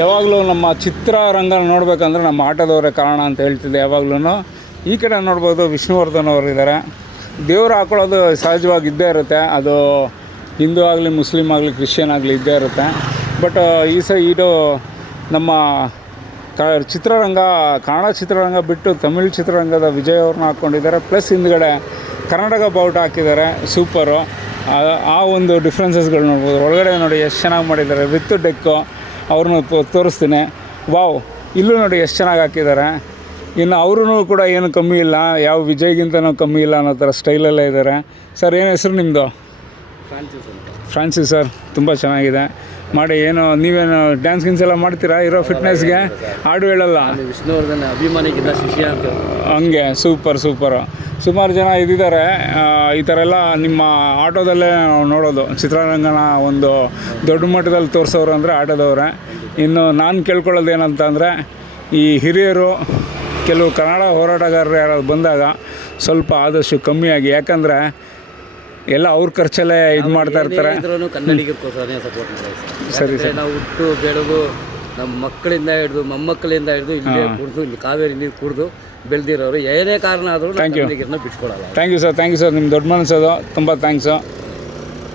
ಯಾವಾಗಲೂ ನಮ್ಮ ಚಿತ್ರರಂಗ ನೋಡಬೇಕಂದ್ರೆ ನಮ್ಮ ಆಟೋದವರೇ ಕಾರಣ ಅಂತ ಹೇಳ್ತಿದ್ದೆ ಯಾವಾಗಲೂ. ಈ ಕಡೆ ನೋಡ್ಬೋದು ವಿಷ್ಣುವರ್ಧನ್ ಅವರು ಇದ್ದಾರೆ. ದೇವರು ಹಾಕೊಳ್ಳೋದು ಸಹಜವಾಗಿ ಇದ್ದೇ ಇರುತ್ತೆ, ಅದು ಹಿಂದೂ ಆಗಲಿ ಮುಸ್ಲಿಮ್ ಆಗಲಿ ಕ್ರಿಶ್ಚಿಯನ್ ಆಗಲಿ ಇದ್ದೇ ಇರುತ್ತೆ. ಬಟ್ ಇದು ನಮ್ಮ ಚಿತ್ರರಂಗ, ಕನ್ನಡ ಚಿತ್ರರಂಗ ಬಿಟ್ಟು ತಮಿಳ್ ಚಿತ್ರರಂಗದ ವಿಜಯ್ ಅವ್ರನ್ನ ಹಾಕ್ಕೊಂಡಿದ್ದಾರೆ. ಪ್ಲಸ್ ಹಿಂದ್ಗಡೆ ಕರ್ನಾಟಕ ಬಾವುಟ ಹಾಕಿದ್ದಾರೆ, ಸೂಪರು. ಆ ಒಂದು ಡಿಫ್ರೆನ್ಸಸ್ಗಳು ನೋಡ್ಬೋದು. ಒಳಗಡೆ ನೋಡಿ ಎಷ್ಟು ಚೆನ್ನಾಗಿ ಮಾಡಿದ್ದಾರೆ, ವಿತ್ ಡೆಕ್ಕು. ಅವ್ರನ್ನ ತೋರಿಸ್ತೀನಿ. ವಾವ್, ಇಲ್ಲೂ ನೋಡಿ ಎಷ್ಟು ಚೆನ್ನಾಗಿ ಹಾಕಿದ್ದಾರೆ. ಇನ್ನು ಅವ್ರೂ ಕೂಡ ಏನು ಕಮ್ಮಿ ಇಲ್ಲ, ಯಾವ ವಿಜಯ್ಗಿಂತನೂ ಕಮ್ಮಿ ಇಲ್ಲ ಅನ್ನೋ ಥರ ಸ್ಟೈಲಲ್ಲೇ ಇದ್ದಾರೆ. ಸರ್, ಏನು ಹೆಸರು ನಿಮ್ಮದು? ಫ್ರಾನ್ಸಿಸ್ ಸರ್, ತುಂಬ ಚೆನ್ನಾಗಿದೆ ಮಾಡಿ. ಏನು ನೀವೇನು ಡ್ಯಾನ್ಸ್ ಗಿನ್ಸ್ ಎಲ್ಲ ಮಾಡ್ತೀರಾ ಇರೋ ಫಿಟ್ನೆಸ್ಗೆ? ಹಾಡು ಹೇಳಲ್ಲ? ವಿಷ್ಣುವರ್ಧನ್ ಅಭಿಮಾನಿಗಿಂತ ಶಿಷ್ಯ ಅಂತ. ಹಂಗೆ ಸೂಪರು. ಸುಮಾರು ಜನ ಇದ್ದಿದ್ದಾರೆ ಈ ಥರ ಎಲ್ಲ ನಿಮ್ಮ ಆಟೋದಲ್ಲೇ ನಾವು ನೋಡೋದು. ಚಿತ್ರರಂಗನ ಒಂದು ದೊಡ್ಡ ಮಟ್ಟದಲ್ಲಿ ತೋರಿಸೋರು ಅಂದರೆ ಆಟೋದವರೇ. ಇನ್ನು ನಾನು ಕೇಳ್ಕೊಳ್ಳೋದು ಏನಂತ ಅಂದರೆ, ಈ ಹಿರಿಯರು ಕೆಲವು ಕನ್ನಡ ಹೋರಾಟಗಾರರು ಯಾರಾದ್ರು ಬಂದಾಗ ಸ್ವಲ್ಪ ಆದಷ್ಟು ಕಮ್ಮಿಯಾಗಿ, ಯಾಕಂದರೆ ಎಲ್ಲ ಅವ್ರ ಖರ್ಚಲ್ಲೇ ಇದು ಮಾಡ್ತಾ ಇರ್ತಾರೆ. ಕನ್ನಡಿಗರಿಗೋಸ್ಕರನೇ ಸಪೋರ್ಟ್ ಮಾಡ್ತಾರೆ. ಸರಿ ಸರ್. ನಾವು ಹುಟ್ಟು ಬೆಳೆದು ನಮ್ಮ ಮಕ್ಕಳಿಂದ ಹಿಡಿದು ಮೊಮ್ಮಕ್ಕಳಿಂದ ಹಿಡಿದು ಇಲ್ಲೇ ಕುಡಿದು, ಇಲ್ಲಿ ಕಾವೇರಿ ನೀರು ಕುಡಿದು ಬೆಳೆದಿರೋರು ಏನೇ ಕಾರಣ ಆದರೂ ಕನ್ನಡಿಗರನ್ನ ಬಿಟ್ಕೊಡಲ್ಲ. ಥ್ಯಾಂಕ್ ಯು ಸರ್, ನಿಮ್ಮ ದೊಡ್ಡ ಮನಸ್ಸದು, ತುಂಬ ಥ್ಯಾಂಕ್ಸು.